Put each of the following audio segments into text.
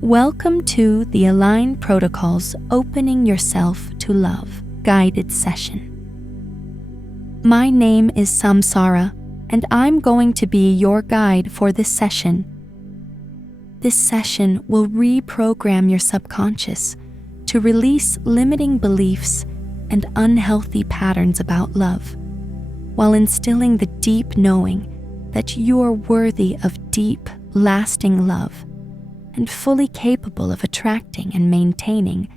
Welcome to the Align Protocol's Opening Yourself to Love guided session. My name is Samsara, and I'm going to be your guide for this session. This session will reprogram your subconscious to release limiting beliefs and unhealthy patterns about love, while instilling the deep knowing that you are worthy of deep, lasting love and fully capable of attracting and maintaining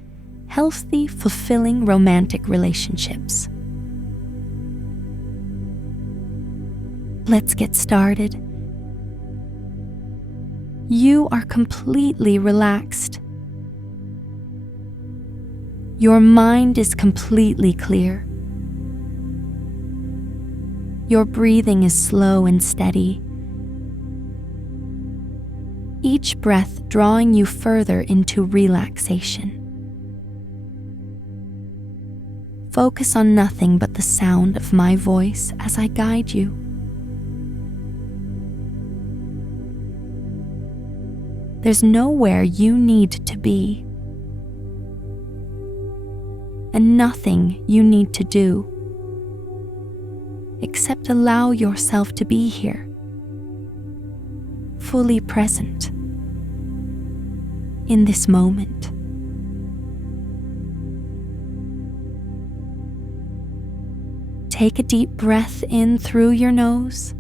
healthy, fulfilling romantic relationships. Let's get started. You are completely relaxed. Your mind is completely clear. Your breathing is slow and steady, each breath drawing you further into relaxation. Focus on nothing but the sound of my voice as I guide you. There's nowhere you need to be, and nothing you need to do, except allow yourself to be here, fully present in this moment. Take a deep breath in through your nose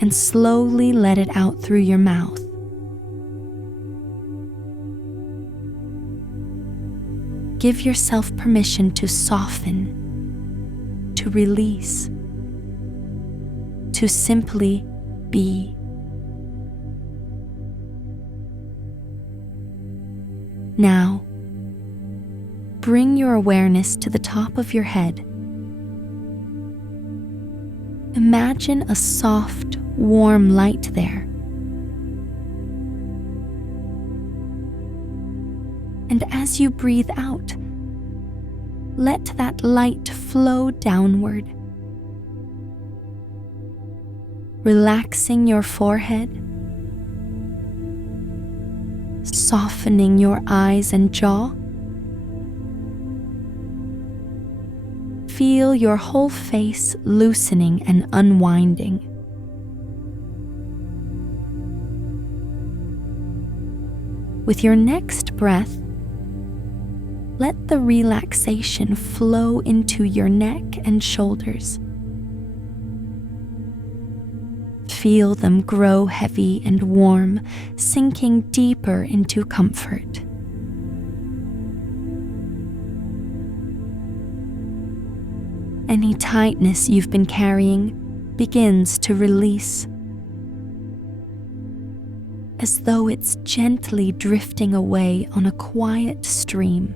and slowly let it out through your mouth. Give yourself permission to soften, to release, to simply be. Now, bring your awareness to the top of your head. Imagine a soft, warm light there. And as you breathe out, let that light flow downward, relaxing your forehead, softening your eyes and jaw. Feel your whole face loosening and unwinding. With your next breath, let the relaxation flow into your neck and shoulders. Feel them grow heavy and warm, sinking deeper into comfort. Any tightness you've been carrying begins to release, as though it's gently drifting away on a quiet stream.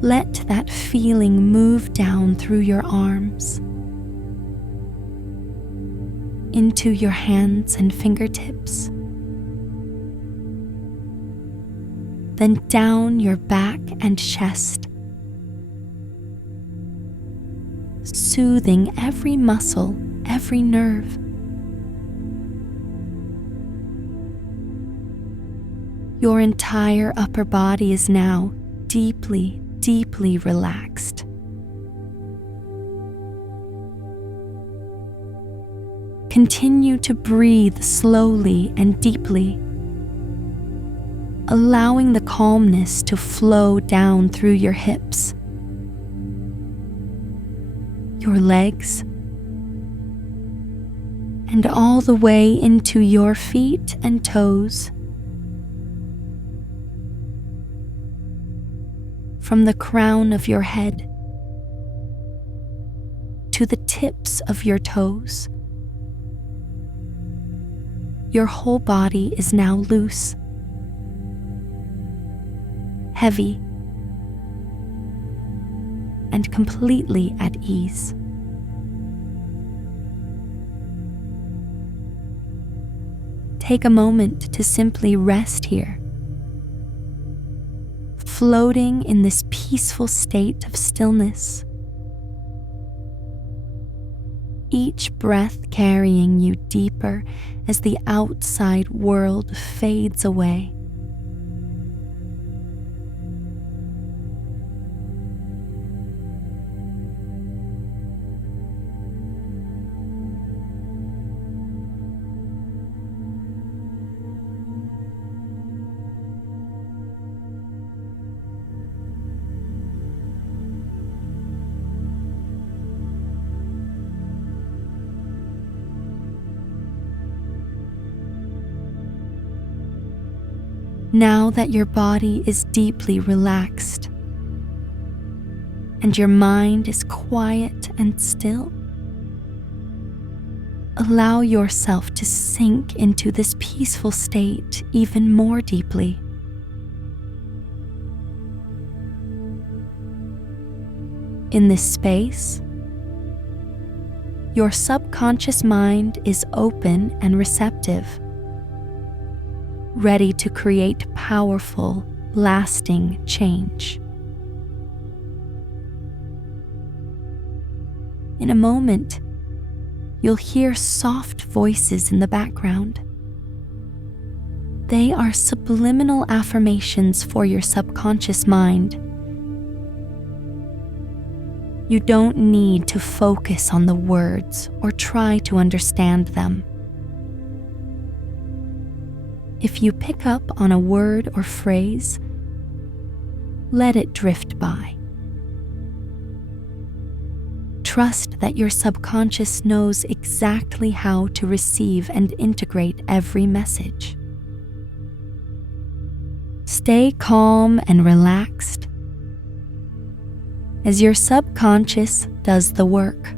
Let that feeling move down through your arms, into your hands and fingertips, then down your back and chest, soothing every muscle, every nerve. Your entire upper body is now deeply, deeply relaxed. Continue to breathe slowly and deeply, allowing the calmness to flow down through your hips, your legs, and all the way into your feet and toes. From the crown of your head to the tips of your toes, your whole body is now loose, heavy, and completely at ease. Take a moment to simply rest here, floating in this peaceful state of stillness. each breath carrying you deeper as the outside world fades away. Now that your body is deeply relaxed and your mind is quiet and still, allow yourself to sink into this peaceful state even more deeply. In this space, your subconscious mind is open and receptive, ready to create powerful, lasting change. In a moment, you'll hear soft voices in the background. They are subliminal affirmations for your subconscious mind. You don't need to focus on the words or try to understand them. If you pick up on a word or phrase, let it drift by. Trust that your subconscious knows exactly how to receive and integrate every message. Stay calm and relaxed as your subconscious does the work.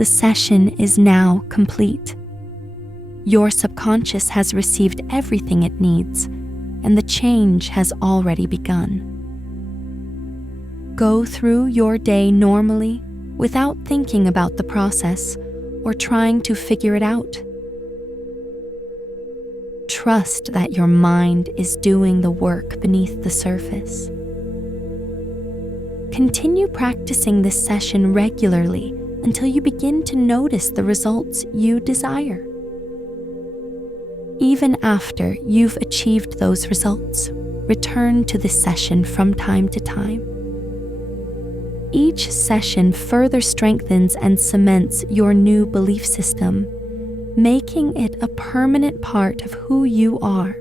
The session is now complete. Your subconscious has received everything it needs, and the change has already begun. Go through your day normally without thinking about the process or trying to figure it out. Trust that your mind is doing the work beneath the surface. Continue practicing this session regularly until you begin to notice the results you desire. Even after you've achieved those results, return to this session from time to time. Each session further strengthens and cements your new belief system, making it a permanent part of who you are.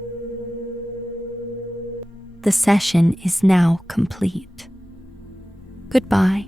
The session is now complete. Goodbye.